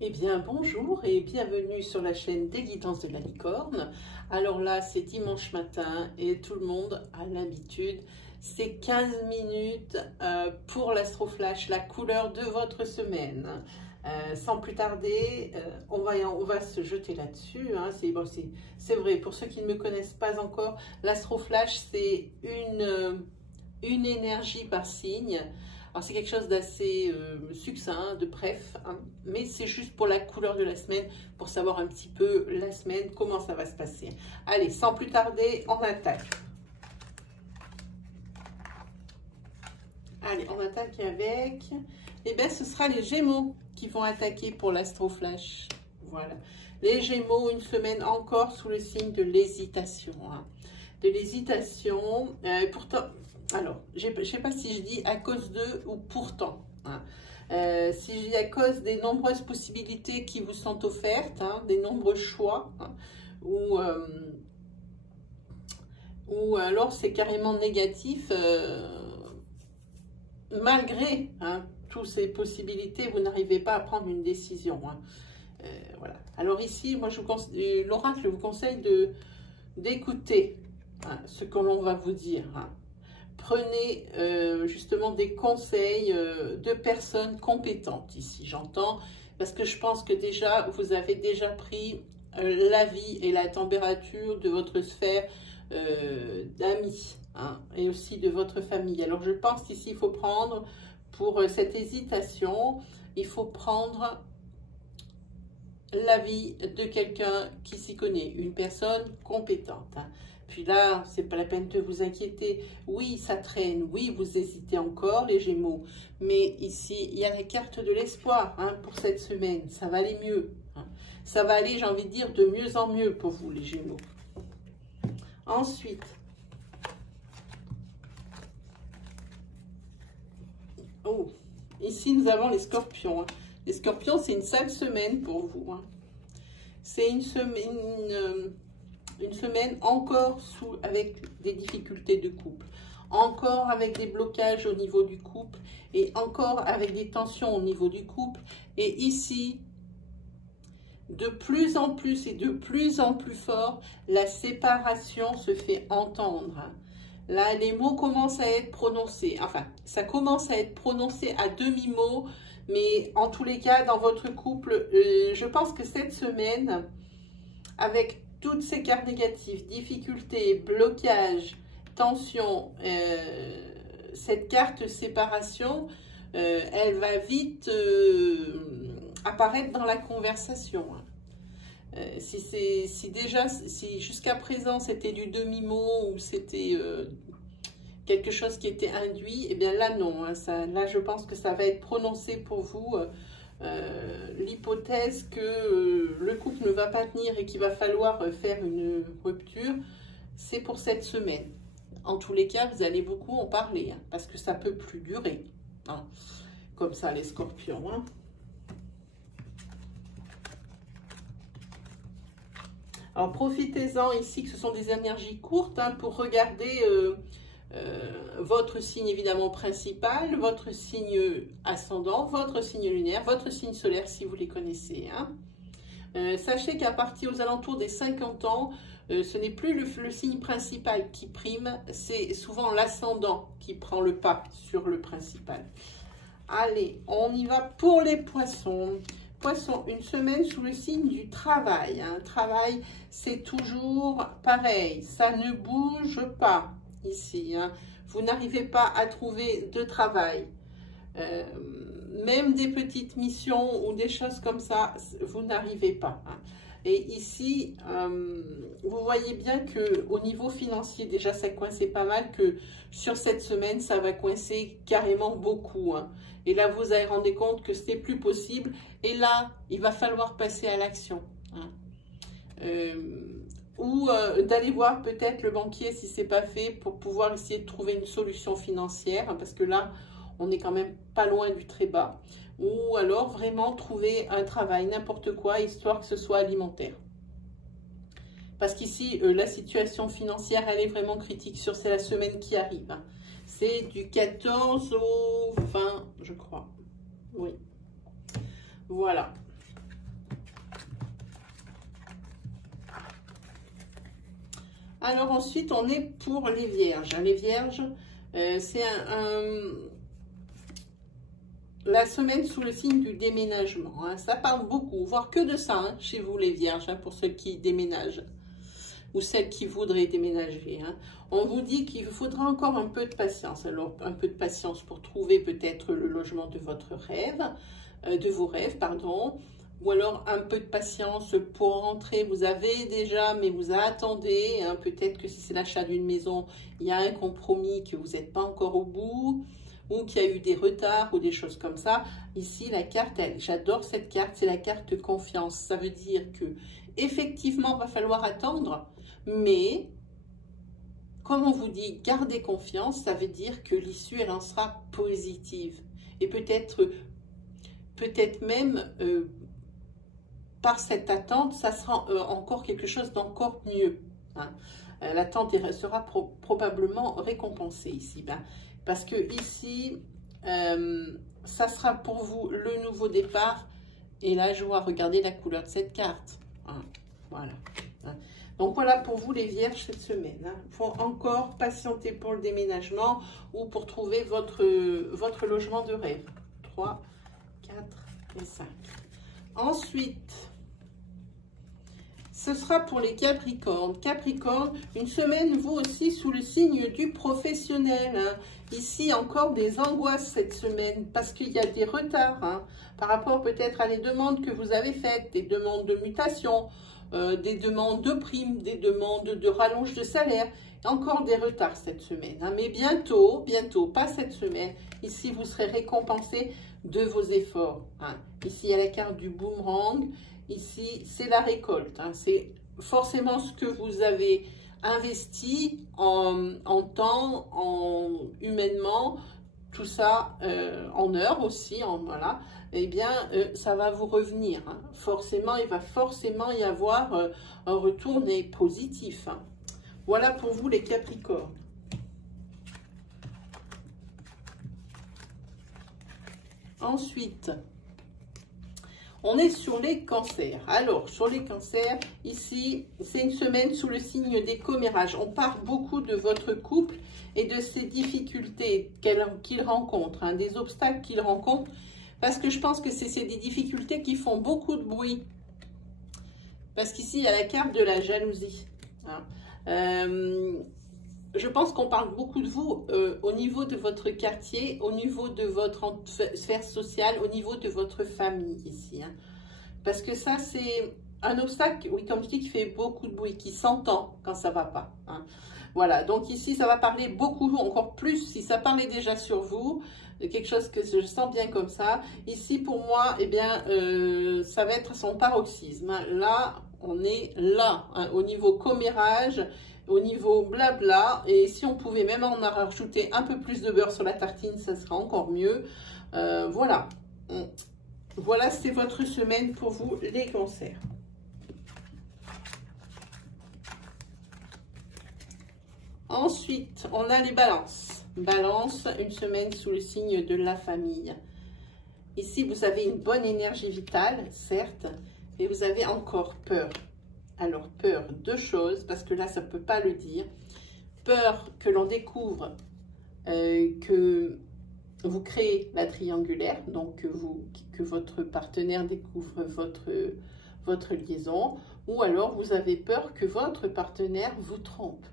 Eh bien, bonjour et bienvenue sur la chaîne des guidances de la licorne. Alors là, c'est dimanche matin et tout le monde a l'habitude. C'est 15 minutes pour l'astroflash, la couleur de votre semaine. Sans plus tarder, on va se jeter là-dessus. Hein. C'est vrai, pour ceux qui ne me connaissent pas encore, l'astroflash, c'est une énergie par signe. Alors c'est quelque chose d'assez succinct, de bref, hein, mais c'est juste pour la couleur de la semaine, pour savoir un petit peu la semaine, comment ça va se passer. Allez, sans plus tarder, on attaque. Allez, on attaque avec... Eh bien, ce sera les Gémeaux qui vont attaquer pour l'astroflash. Voilà. Les Gémeaux, une semaine encore sous le signe de l'hésitation. Hein. De l'hésitation. Pourtant... Alors, je ne sais pas si je dis à cause de ou pourtant. Hein. Si je dis à cause des nombreuses possibilités qui vous sont offertes, hein, des nombreux choix, hein, ou alors c'est carrément négatif, malgré hein, toutes ces possibilités, vous n'arrivez pas à prendre une décision. Hein. Voilà. Alors ici, moi, l'oracle vous conseille d'écouter hein, ce que l'on va vous dire. Hein. Prenez justement des conseils de personnes compétentes ici, j'entends, parce que je pense que déjà, vous avez déjà pris l'avis et la température de votre sphère d'amis hein, et aussi de votre famille. Alors je pense qu'ici, il faut prendre, pour cette hésitation, il faut prendre l'avis de quelqu'un qui s'y connaît, une personne compétente. Hein. Puis là, c'est pas la peine de vous inquiéter. Oui, ça traîne. Oui, vous hésitez encore, les Gémeaux. Mais ici, il y a la carte de l'espoir hein, pour cette semaine. Ça va aller mieux. Hein. Ça va aller, j'ai envie de dire, de mieux en mieux pour vous, les Gémeaux. Ensuite, oh, ici, nous avons les Scorpions. Hein. Les Scorpions, c'est une sale semaine pour vous. Hein. C'est une semaine encore avec des difficultés de couple, encore avec des blocages au niveau du couple et encore avec des tensions au niveau du couple. Et ici, de plus en plus et de plus en plus fort, la séparation se fait entendre. Là, les mots commencent à être prononcés. Enfin, ça commence à être prononcé à demi-mot, mais en tous les cas, dans votre couple, je pense que cette semaine, avec toutes ces cartes négatives, difficultés, blocages, tensions, cette carte séparation, elle va vite apparaître dans la conversation. Si jusqu'à présent c'était du demi-mot ou c'était quelque chose qui était induit, et bien là non, hein, là je pense que ça va être prononcé pour vous. L'hypothèse que le couple ne va pas tenir et qu'il va falloir faire une rupture, c'est pour cette semaine. En tous les cas, vous allez beaucoup en parler, hein, parce que ça peut plus durer. Hein. Comme ça, les Scorpions. Hein. Alors, profitez-en ici que ce sont des énergies courtes hein, pour regarder... votre signe évidemment principal, votre signe ascendant, votre signe lunaire, votre signe solaire si vous les connaissez. Hein. Sachez qu'à partir aux alentours des 50 ans, ce n'est plus le signe principal qui prime, c'est souvent l'ascendant qui prend le pas sur le principal. Allez, on y va pour les poissons. Poissons, une semaine sous le signe du travail. Hein. Travail, c'est toujours pareil, ça ne bouge pas. Ici, hein. Vous n'arrivez pas à trouver de travail, même des petites missions ou des choses comme ça, vous n'arrivez pas. Hein. Et ici, vous voyez bien que au niveau financier, déjà ça coinçait pas mal, que sur cette semaine, ça va coincer carrément beaucoup. Hein. Et là, vous vous rendez compte que c'était plus possible. Et là, il va falloir passer à l'action. Hein. Ou d'aller voir peut-être le banquier si c'est pas fait pour pouvoir essayer de trouver une solution financière, hein, parce que là, on est quand même pas loin du très bas. Ou alors vraiment trouver un travail, n'importe quoi, histoire que ce soit alimentaire. Parce qu'ici, la situation financière, elle est vraiment critique sur la semaine qui arrive. Hein. C'est du 14 au 20, je crois. Oui. Voilà. Alors ensuite, on est pour les vierges. Les vierges, c'est la semaine sous le signe du déménagement. Hein. Ça parle beaucoup, voire que de ça, hein, chez vous les vierges, hein, pour ceux qui déménagent. Ou celles qui voudraient déménager. Hein. On vous dit qu'il vous faudra encore un peu de patience. Alors, un peu de patience pour trouver peut-être le logement de votre rêve, de vos rêves, pardon. Ou alors un peu de patience pour rentrer. Vous avez déjà, mais vous attendez. Hein. Peut-être que si c'est l'achat d'une maison, il y a un compromis que vous n'êtes pas encore au bout. Ou qu'il y a eu des retards ou des choses comme ça. Ici, la carte, j'adore cette carte, c'est la carte confiance. Ça veut dire que effectivement, il va falloir attendre. Mais, comme on vous dit, gardez confiance, ça veut dire que l'issue, elle en sera positive. Et peut-être même, par cette attente, ça sera encore quelque chose d'encore mieux. Hein. L'attente sera probablement récompensée ici. Ben, parce que ici, ça sera pour vous le nouveau départ et la joie. Regardez la couleur de cette carte. Hein. Voilà. Hein. Donc voilà pour vous les vierges cette semaine. Il faut encore patienter pour le déménagement ou pour trouver votre logement de rêve. 3, 4 et 5. Ensuite, ce sera pour les Capricornes. Capricorne, une semaine vous aussi sous le signe du professionnel. Hein. Ici encore des angoisses cette semaine parce qu'il y a des retards hein, par rapport peut-être à les demandes que vous avez faites, des demandes de mutation. Des demandes de primes, des demandes de rallonge de salaire, encore des retards cette semaine. Hein. Mais bientôt, pas cette semaine, ici vous serez récompensé de vos efforts. Hein. Ici il y a la carte du boomerang, ici c'est la récolte. Hein. C'est forcément ce que vous avez investi en temps, humainement, tout ça en heures aussi, voilà. Eh bien, ça va vous revenir. Hein. Forcément, il va forcément y avoir un retour positif. Hein. Voilà pour vous les Capricornes. Ensuite, on est sur les cancers. Alors, sur les cancers, ici, c'est une semaine sous le signe des commérages. On parle beaucoup de votre couple et de ses difficultés qu'il rencontre, hein, des obstacles qu'il rencontre. Parce que je pense que c'est des difficultés qui font beaucoup de bruit. Parce qu'ici, il y a la carte de la jalousie. Hein. Je pense qu'on parle beaucoup de vous au niveau de votre quartier, au niveau de votre sphère sociale, au niveau de votre famille ici. Hein. Parce que ça, c'est un obstacle, oui, comme je dis, qui fait beaucoup de bruit, qui s'entend quand ça ne va pas. Hein. Voilà, donc ici, ça va parler beaucoup, encore plus, si ça parlait déjà sur vous, quelque chose que je sens bien comme ça. Ici, pour moi, eh bien, ça va être son paroxysme. Hein. Là, on est là, hein, au niveau commérage, au niveau blabla. Et si on pouvait même en rajouter un peu plus de beurre sur la tartine, ça sera encore mieux. Voilà. Voilà, c'est votre semaine pour vous, les cancers. Ensuite, on a les balances. Balance, une semaine sous le signe de la famille. Ici, vous avez une bonne énergie vitale, certes, mais vous avez encore peur. Alors, peur, deux choses, parce que là, ça ne peut pas le dire. Peur que l'on découvre que vous créez la triangulaire, donc que votre partenaire découvre votre liaison, ou alors vous avez peur que votre partenaire vous trompe.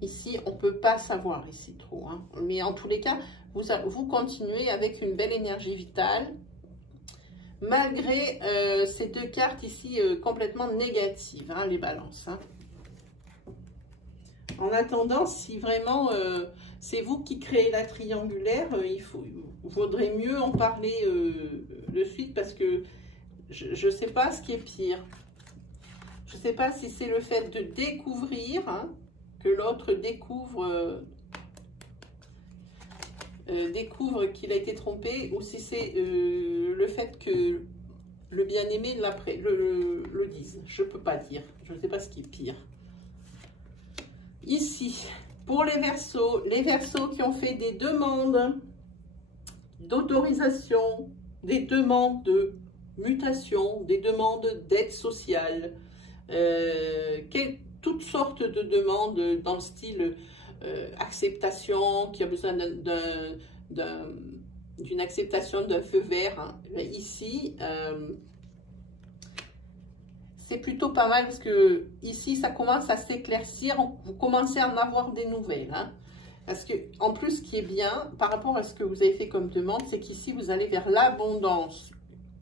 Ici, on ne peut pas savoir ici trop. Hein. Mais en tous les cas, vous continuez avec une belle énergie vitale. Malgré ces deux cartes ici complètement négatives, hein, les balances. Hein. En attendant, si vraiment c'est vous qui créez la triangulaire, il vaudrait mieux en parler de suite parce que je ne sais pas ce qui est pire. Je ne sais pas si c'est le fait de découvrir... Hein, que l'autre découvre qu'il a été trompé, ou si c'est le fait que le bien-aimé le dise. Je ne peux pas dire. Je ne sais pas ce qui est pire. Ici, pour les Verseaux qui ont fait des demandes d'autorisation, des demandes de mutation, des demandes d'aide sociale, toutes sortes de demandes dans le style acceptation, qui a besoin d'une acceptation d'un feu vert. Hein. Ici, c'est plutôt pas mal parce que ici, ça commence à s'éclaircir. Vous commencez à en avoir des nouvelles. Hein. Parce que, en plus, ce qui est bien, par rapport à ce que vous avez fait comme demande, c'est qu'ici, vous allez vers l'abondance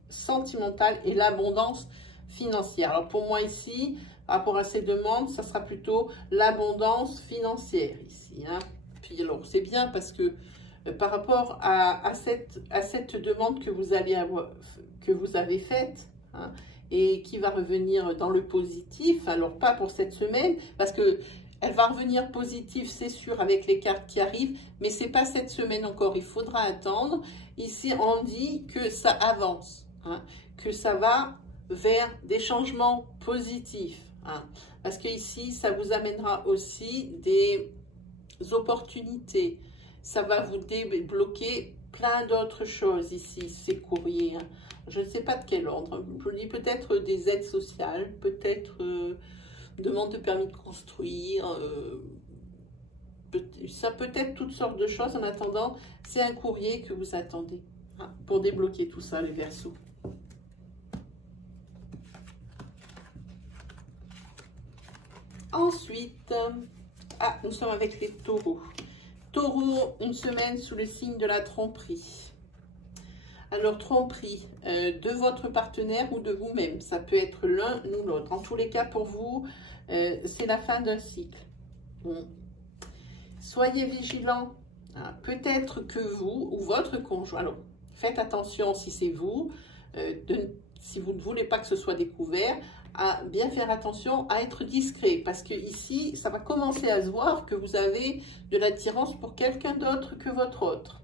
sentimentale et l'abondance financière. Alors, pour moi, ici, par rapport à ces demandes, ça sera plutôt l'abondance financière, ici. Hein. Puis, alors, c'est bien parce que, par rapport à cette demande que vous avez faite, hein, et qui va revenir dans le positif, alors pas pour cette semaine, parce que elle va revenir positive, c'est sûr, avec les cartes qui arrivent, mais c'est pas cette semaine encore, il faudra attendre. Ici, on dit que ça avance, hein, que ça va vers des changements positifs, hein, parce que ici, ça vous amènera aussi des opportunités, ça va vous débloquer plein d'autres choses ici, ces courriers, hein. Je ne sais pas de quel ordre. Je dis peut-être des aides sociales, peut-être demande de permis de construire. Ça peut être toutes sortes de choses. En attendant, c'est un courrier que vous attendez, hein, pour débloquer tout ça, les Verseaux. Ensuite, nous sommes avec les taureaux. Taureau, une semaine sous le signe de la tromperie. Alors, tromperie de votre partenaire ou de vous-même. Ça peut être l'un ou l'autre. En tous les cas, pour vous, c'est la fin d'un cycle. Bon. Soyez vigilants. Hein. Peut-être que vous ou votre conjoint. Alors, faites attention si c'est vous. Si vous ne voulez pas que ce soit découvert, à bien faire attention à être discret. Parce que ici, ça va commencer à se voir que vous avez de l'attirance pour quelqu'un d'autre que votre autre.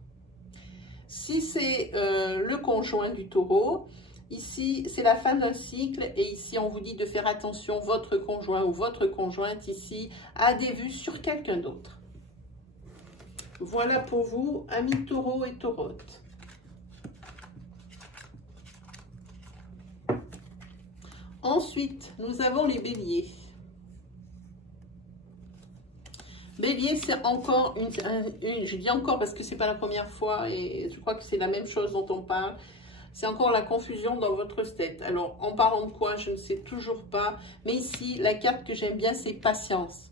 Si c'est le conjoint du taureau, ici, c'est la fin d'un cycle. Et ici, on vous dit de faire attention, votre conjoint ou votre conjointe, ici, a des vues sur quelqu'un d'autre. Voilà pour vous, amis taureau et taurote. Ensuite, nous avons les béliers. Bélier, c'est encore je dis encore parce que c'est pas la première fois et je crois que c'est la même chose dont on parle. C'est encore la confusion dans votre tête. Alors, en parlant de quoi, je ne sais toujours pas. Mais ici, la carte que j'aime bien, c'est patience.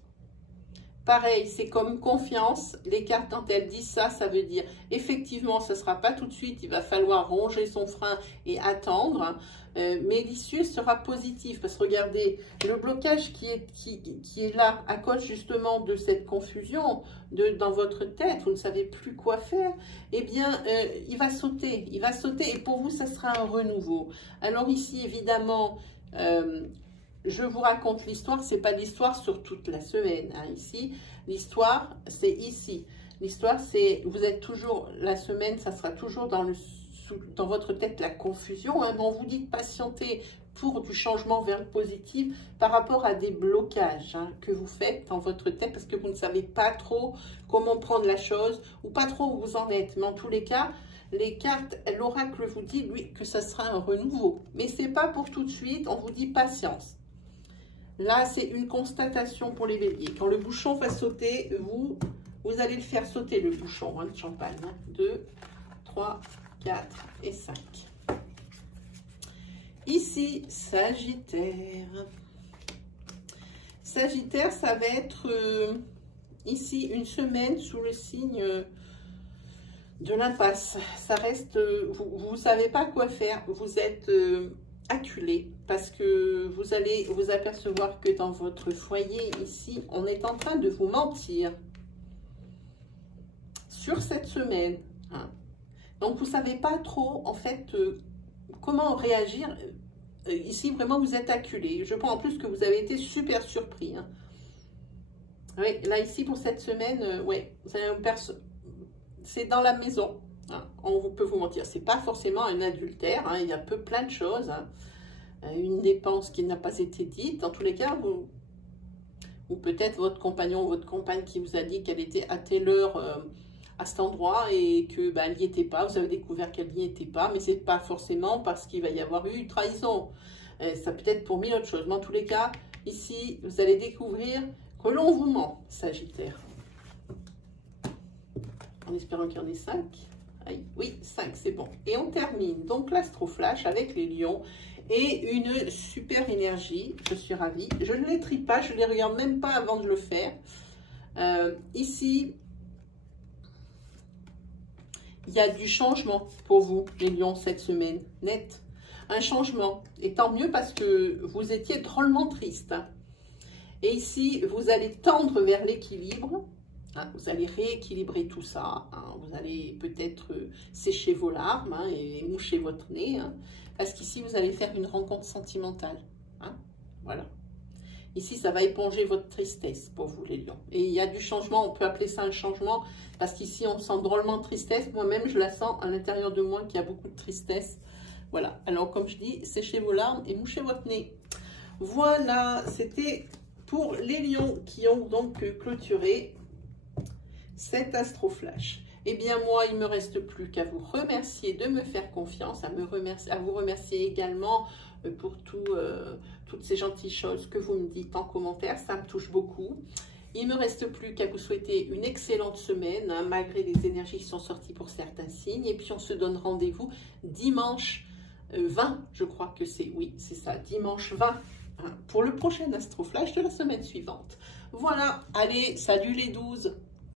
Pareil, c'est comme confiance. Les cartes, quand elles disent ça, ça veut dire effectivement, ce ne sera pas tout de suite. Il va falloir ronger son frein et attendre. Mais l'issue sera positive. Parce que regardez, le blocage qui est là à cause justement de cette confusion dans votre tête, vous ne savez plus quoi faire, eh bien, il va sauter. Il va sauter et pour vous, ça sera un renouveau. Alors ici, évidemment, je vous raconte l'histoire, c'est pas l'histoire sur toute la semaine. Hein, ici, l'histoire, c'est ici. L'histoire, c'est, vous êtes toujours, la semaine, ça sera toujours dans votre tête la confusion. Hein, mais on vous dit de patienter pour du changement vers le positif par rapport à des blocages, hein, que vous faites dans votre tête parce que vous ne savez pas trop comment prendre la chose ou pas trop où vous en êtes. Mais en tous les cas, les cartes, l'oracle vous dit, lui, que ça sera un renouveau. Mais c'est pas pour tout de suite, on vous dit patience. Là, c'est une constatation pour les béliers. Quand le bouchon va sauter, vous allez le faire sauter, le bouchon, hein, de champagne. 2, 3, 4 et 5. Ici, Sagittaire. Sagittaire, ça va être ici une semaine sous le signe de l'impasse. Ça reste, vous ne savez pas quoi faire. Vous êtes acculé parce que vous allez vous apercevoir que dans votre foyer ici, on est en train de vous mentir sur cette semaine. Hein. Donc, vous ne savez pas trop, en fait, comment réagir. Ici, vraiment, vous êtes acculé. Je pense en plus que vous avez été super surpris. Hein. Oui, là, ici, pour cette semaine, ouais, c'est dans la maison. Hein. On peut vous mentir. Ce n'est pas forcément un adultère. Hein. Il y a plein de choses. Hein. Une dépense qui n'a pas été dite. Dans tous les cas, ou peut-être votre compagnon ou votre compagne qui vous a dit qu'elle était à telle heure à cet endroit et que elle n'y était pas. Vous avez découvert qu'elle n'y était pas, mais c'est pas forcément parce qu'il va y avoir eu trahison. Ça peut être pour mille autres choses. Mais en tous les cas, Ici, vous allez découvrir que l'on vous ment, Sagittaire. En espérant qu'il y en ait 5. Oui, 5, c'est bon. Et on termine donc l'Astroflash avec les lions et une super énergie. Je suis ravie. Je ne les trie pas, je ne les regarde même pas avant de le faire. Ici, il y a du changement pour vous, les lions, cette semaine. Net. Un changement. Et tant mieux parce que vous étiez drôlement triste. Et ici, vous allez tendre vers l'équilibre. Vous allez rééquilibrer tout ça. Vous allez peut-être sécher vos larmes et moucher votre nez. Parce qu'ici, vous allez faire une rencontre sentimentale. Voilà. Ici, ça va éponger votre tristesse pour vous, les lions. Et il y a du changement. On peut appeler ça un changement. Parce qu'ici, on sent drôlement de tristesse. Moi-même, je la sens à l'intérieur de moi qu'il y a beaucoup de tristesse. Voilà. Alors, comme je dis, séchez vos larmes et mouchez votre nez. Voilà. C'était pour les lions qui ont donc clôturé cet Astroflash. Eh bien, moi, il ne me reste plus qu'à vous remercier de me faire confiance, à vous remercier également pour toutes ces gentilles choses que vous me dites en commentaire. Ça me touche beaucoup. Il ne me reste plus qu'à vous souhaiter une excellente semaine, malgré les énergies qui sont sorties pour certains signes. Et puis, on se donne rendez-vous dimanche 20, je crois que c'est. Oui, c'est ça, dimanche 20, pour le prochain Astroflash de la semaine suivante. Voilà, allez, salut les 12!